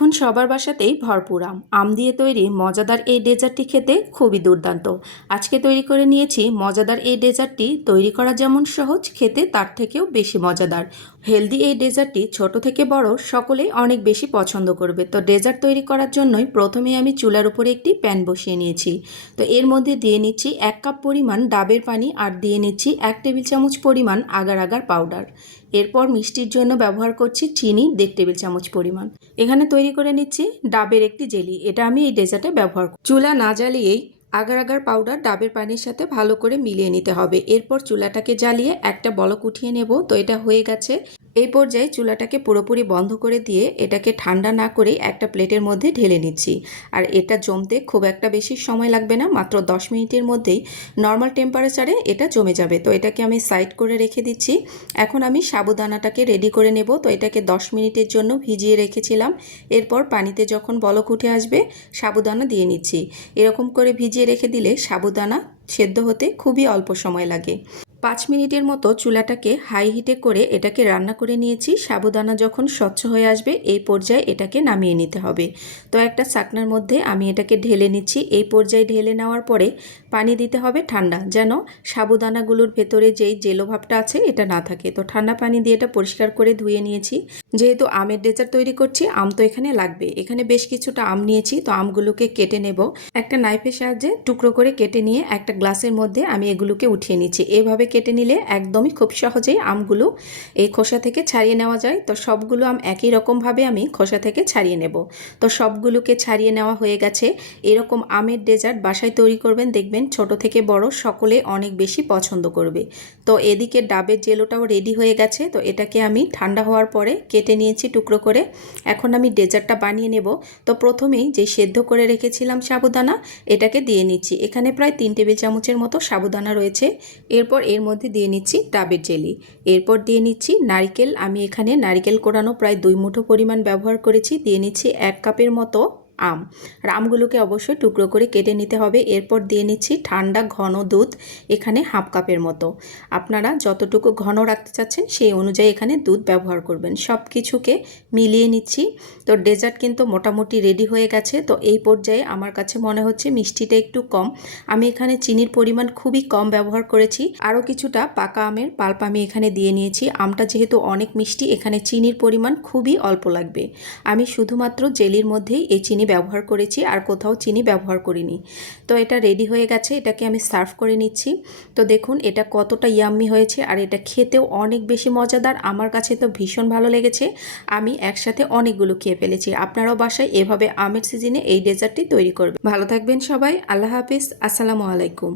এখন সবার বাসাতেই ভরপুর আম। আম দিয়ে তৈরি মজাদার এই ডেজার্টটি খেতে খুবই দুর্দান্ত। আজকে তৈরি করে নিয়েছি মজাদার এই ডেজার্টটি। তৈরি করা যেমন সহজ, খেতে তার থেকেও বেশি মজাদার। হেলদি এই ডেজার্টটি ছোট থেকে বড় সকলেই অনেক বেশি পছন্দ করবে। তো ডেজার্ট তৈরি করার জন্যই প্রথমে আমি চুলার উপরে একটি প্যান বসিয়ে নিয়েছি। তো এর মধ্যে দিয়ে নিচ্ছি 1 কাপ পরিমাণ ডাবের পানি আর দিয়ে নিচ্ছি 1 টেবিল চামচ পরিমাণ আগার আগার পাউডার। এরপর মিষ্টির জন্য ব্যবহার করছি চিনি 1.5 টেবিল চামচ পরিমাণ। এখানে তৈরি করে নিচ্ছি ডাবের একটি জেলি, এটা আমি এই ডেজার্টে ব্যবহার করব। চুলা না জ্বালিয়েই আগার আগার পাউডার ডাবের পানির সাথে ভালো করে মিলিয়ে নিতে হবে। এরপর চুলাটাকে জ্বালিয়ে একটা বলক উঠিয়ে নেব। তো এটা হয়ে গেছে। এই পর্যায়ে চুলাটাকে পুরোপুরি বন্ধ করে দিয়ে এটাকে ঠান্ডা না করে একটা প্লেটের মধ্যে ঢেলে নিচ্ছি। আর এটা জমতে খুব একটা বেশি সময় লাগবে না, মাত্র 10 মিনিটের মধ্যেই নর্মাল টেম্পারেচারে এটা জমে যাবে। তো এটাকে আমি সাইড করে রেখে দিচ্ছি। এখন আমি সাবুদানাটাকে রেডি করে নেব। তো এটাকে 10 মিনিটের জন্য ভিজিয়ে রেখেছিলাম। এরপর পানিতে যখন বলক উঠে আসবে সাবুদানা দিয়ে নিচ্ছি। এরকম করে ভিজিয়ে রেখে দিলে সাবুদানা সেদ্ধ হতে খুবই অল্প সময় লাগে। 5 মিনিটের মতো চুলাটাকে হাই হিটে করে এটাকে রান্না করে নিয়েছি। সাবুদানা যখন স্বচ্ছ হয়ে আসবে এই পর্যায়ে এটাকে নামিয়ে নিতে হবে। তো একটা ছাকনার মধ্যে আমি এটাকে ঢেলে নিচ্ছি। এই পর্যায়ে ঢেলে নেওয়ার পরে পানি দিতে হবে ঠান্ডা, যেন সাবুদানাগুলোর ভেতরে যেই জেলো ভাবটা আছে এটা না থাকে। তো ঠান্ডা পানি দিয়ে এটা পরিষ্কার করে ধুয়ে নিয়েছি। যেহেতু আমের ডেজার্ট তৈরি করছি, আম তো এখানে লাগবে। এখানে বেশ কিছুটা আম নিয়েছি। তো আমগুলোকে কেটে নেব। একটা নাইফের সাহায্যে টুকরো করে কেটে নিয়ে একটা গ্লাসের মধ্যে আমি এগুলোকে উঠিয়ে নিচ্ছি। এভাবে কেটে নিলে একদমই খুব সহজেই আমগুলো এই খোসা থেকে ছাড়িয়ে নেওয়া যায়। তো সবগুলো আম একই রকমভাবে আমি খোসা থেকে ছাড়িয়ে নেব। তো সবগুলোকে ছাড়িয়ে নেওয়া হয়ে গেছে। এরকম আমের ডেজার্ট বাসায় তৈরি করবেন, দেখবেন ছোট থেকে বড় সকলে অনেক বেশি পছন্দ করবে। তো এদিকে ডাবের জেলোটাও রেডি হয়ে গেছে। তো এটাকে আমি ঠান্ডা হওয়ার পরে কেটে নিয়েছি টুকরো করে। এখন আমি ডেজার্টটা বানিয়ে নেব। তো প্রথমেই যে সেদ্ধ করে রেখেছিলাম সাবুদানা, এটাকে দিয়ে নিচ্ছি। এখানে প্রায় 3 টেবিল চামচের মতো সাবুদানা রয়েছে। এরপর এর মধ্যে দিয়ে নিচ্ছি ডাবের জেলি। এরপর দিয়ে নিচ্ছি নারকেল। আমি এখানে নারকেল কোড়ানো প্রায় 2 মুঠো পরিমাণ ব্যবহার করেছি। দিয়ে নিচ্ছি 1 কাপের মতো আম। আর আমগুলোকে অবশ্যই টুকরো করে কেটে নিতে হবে। এরপর দিয়ে নিচ্ছি ঠান্ডা ঘন দুধ, এখানে 1/2 কাপের মতো। আপনারা যতটুকু ঘন রাখতে চাচ্ছেন সেই অনুযায়ী এখানে দুধ ব্যবহার করবেন। সব কিছুকে মিলিয়ে নিচ্ছি। তো ডেজার্ট কিন্তু মোটামুটি রেডি হয়ে গেছে। তো এই পর্যায়ে আমার কাছে মনে হচ্ছে মিষ্টিটা একটু কম। আমি এখানে চিনির পরিমাণ খুবই কম ব্যবহার করেছি। আরও কিছুটা পাকা আমের পাল্প আমি এখানে দিয়ে নিয়েছি। আমটা যেহেতু অনেক মিষ্টি, এখানে চিনির পরিমাণ খুবই অল্প লাগবে। আমি শুধুমাত্র জেলির মধ্যেই এই চিনি ব্যবহার করেছি, আর কোথাও চিনি ব্যবহার করিনি। তো এটা রেডি হয়ে গেছে। এটাকে আমি সার্ভ করে নিচ্ছি। তো দেখুন এটা কতটা ইয়াম্মি হয়েছে, আর এটা খেতেও অনেক বেশি মজাদার। আমার কাছে তো ভীষণ ভালো লেগেছে। আমি একসাথে অনেকগুলো খেয়ে ফেলেছি। আপনারাও বাসায় এভাবে আমের সিজনে এই ডেজার্টটি তৈরি করবেন। ভালো থাকবেন সবাই। আল্লাহ হাফিজ। আসসালামু আলাইকুম।